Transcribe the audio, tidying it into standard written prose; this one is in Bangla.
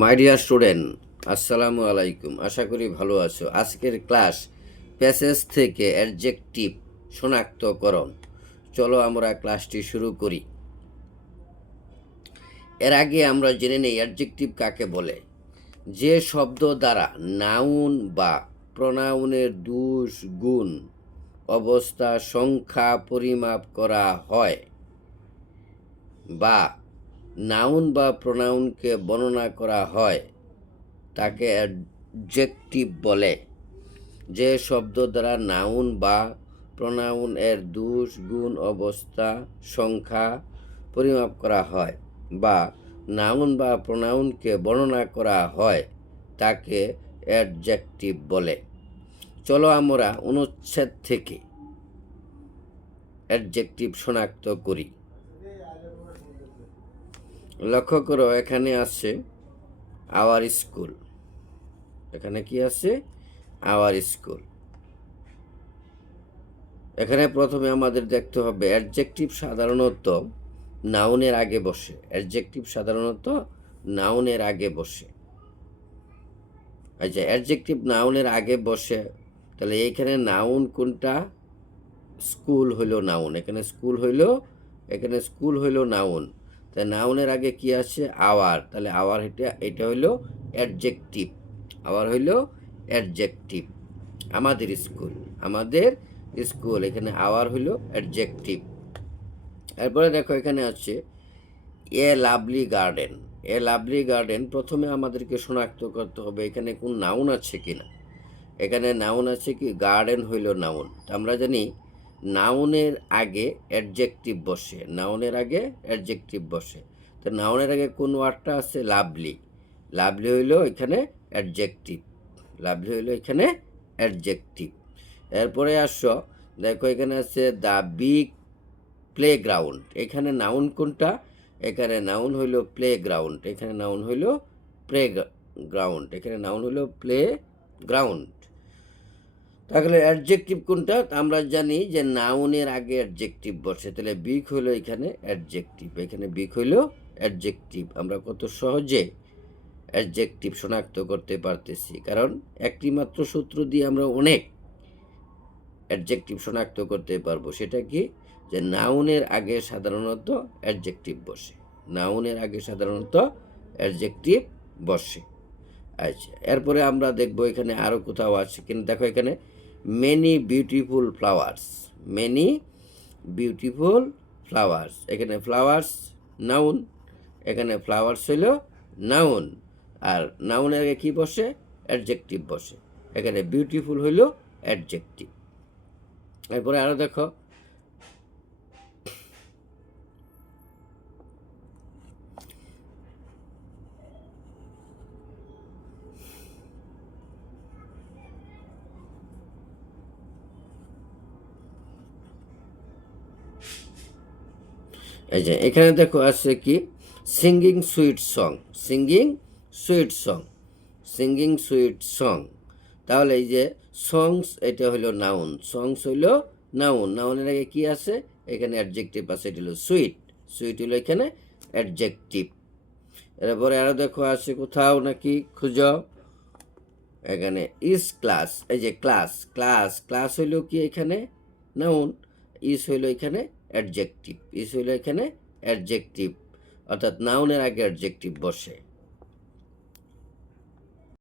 মাই ডিয়ার স্টুডেন্ট, আসসালামু আলাইকুম। আশা করি ভালো আছো। আজকের ক্লাস প্যাসেজ থেকে অ্যাডজেক্টিভ শনাক্তকরণ। চলো আমরা ক্লাসটি শুরু করি। এর আগে আমরা জেনে নেই অ্যাডজেক্টিভ কাকে বলে। যে শব্দ দ্বারা নাউন বা প্রনাউনের দোষ, গুণ, অবস্থা, সংখ্যা পরিমাপ করা হয় বা নাউন বা প্রনাউনকে বর্ণনা করা হয় তাকে অ্যাডজেক্টিভ বলে। যে শব্দ দ্বারা নাউন বা প্রনাউন এর দোষ, গুণ, অবস্থা, সংখ্যা পরিমাপ করা হয় বা নাউন বা প্রনাউনকে বর্ণনা করা হয় তাকে অ্যাডজেক্টিভ বলে। চলো আমরা অনুচ্ছেদ থেকে অ্যাডজেক্টিভ শনাক্ত করি। লক্ষ্য করো, এখানে আছে আওয়ার স্কুল। এখানে কি আছে? Our school. এখানে প্রথমে আমাদের দেখতে হবে অ্যাডজেক্টিভ সাধারণত নাউনের আগে বসে। অ্যাডজেক্টিভ সাধারণত নাউনের আগে বসে। আচ্ছা, অ্যাডজেক্টিভ নাউনের আগে বসে, তাহলে এইখানে নাউন কোনটা? স্কুল হইল নাউন। এখানে স্কুল হইল নাউন। তাই নাউনের আগে কি আছে? আওয়ার। তাহলে আওয়ার এটা হইল অ্যাডজেক্টিভ। আওয়ার হইল অ্যাডজেক্টিভ। আমাদের স্কুল, এখানে আওয়ার হইল অ্যাডজেক্টিভ। এরপরে দেখো, এখানে আছে a lovely garden. A lovely garden. প্রথমে আমাদেরকে শনাক্ত করতে হবে এখানে কোন নাউন আছে কিনা। এখানে নাউন আছে কি? গার্ডেন হইল নাউন। আমরা জানি নাউনের আগে অ্যাডজেক্টিভ বসে। নাউনের আগে অ্যাডজেক্টিভ বসে। তো নাউনের আগে কোন ওয়ার্ডটা আছে? লাভলি। লাভলি হইল এখানে অ্যাডজেক্টিভ। লাভলি হইল এখানে অ্যাডজেক্টিভ। এরপরে আসো, দেখো এখানে আছে দ্য বিগ প্লেগ্রাউন্ড। এখানে নাউন কোনটা? এখানে নাউন হইল প্লে গ্রাউন্ড। এখানে নাউন হইল প্লে গ্রাউন্ড। এখানে নাউন হইল প্লে গ্রাউন্ড। তাহলে অ্যাডজেক্টিভ কোনটা? আমরা জানি যে নাউনের আগে অ্যাডজেক্টিভ বসে। তাহলে বিগ হইল এখানে অ্যাডজেক্টিভ। এখানে বিগ হইল অ্যাডজেক্টিভ। আমরা কত সহজে অ্যাডজেক্টিভ শনাক্ত করতে পারতেছি, কারণ একটি মাত্র সূত্র দিয়ে আমরা অনেক অ্যাডজেক্টিভ শনাক্ত করতে পারবো। সেটা কি? যে নাউনের আগে সাধারণত অ্যাডজেক্টিভ বসে। নাউনের আগে সাধারণত অ্যাডজেক্টিভ বসে। আচ্ছা, এরপরে আমরা দেখব এখানে আরও কোথাও আছে কিন্তু। দেখো এখানে many beautiful flowers. Many beautiful flowers. এখানে ফ্লাওয়ার্স নাউন। এখানে ফ্লাওয়ার্স হইল নাউন। আর নাউনের আগে কি বসে? অ্যাডজেক্টিভ বসে। এখানে বিউটিফুল হইল অ্যাডজেক্টিভ। এরপরে আরো দেখো, এই যে এখানে দেখো আছে কি? Singing sweet song. Singing sweet song. Singing sweet song. তাহলে এই যে সংস, এটা হইল নাউন। সংস হইল নাউন। নাউনের আগে কি আছে? এখানে অ্যাডজেক্টিভ আছে, এটা হলো সুইট। সুইট হইল এখানে অ্যাডজেক্টিভ। এরপরে আরো দেখো আছে কোথাও নাকি, খুঁজো। এখানে ইস ক্লাস। এই যে ক্লাস। ক্লাস হইল কি? এখানে নাউন। ইস হইল এখানে অ্যাডজেক্টিভ। ইস হইল এখানে অ্যাডজেক্টিভ, অর্থাৎ নাউনের আগে অ্যাডজেক্টিভ বসে।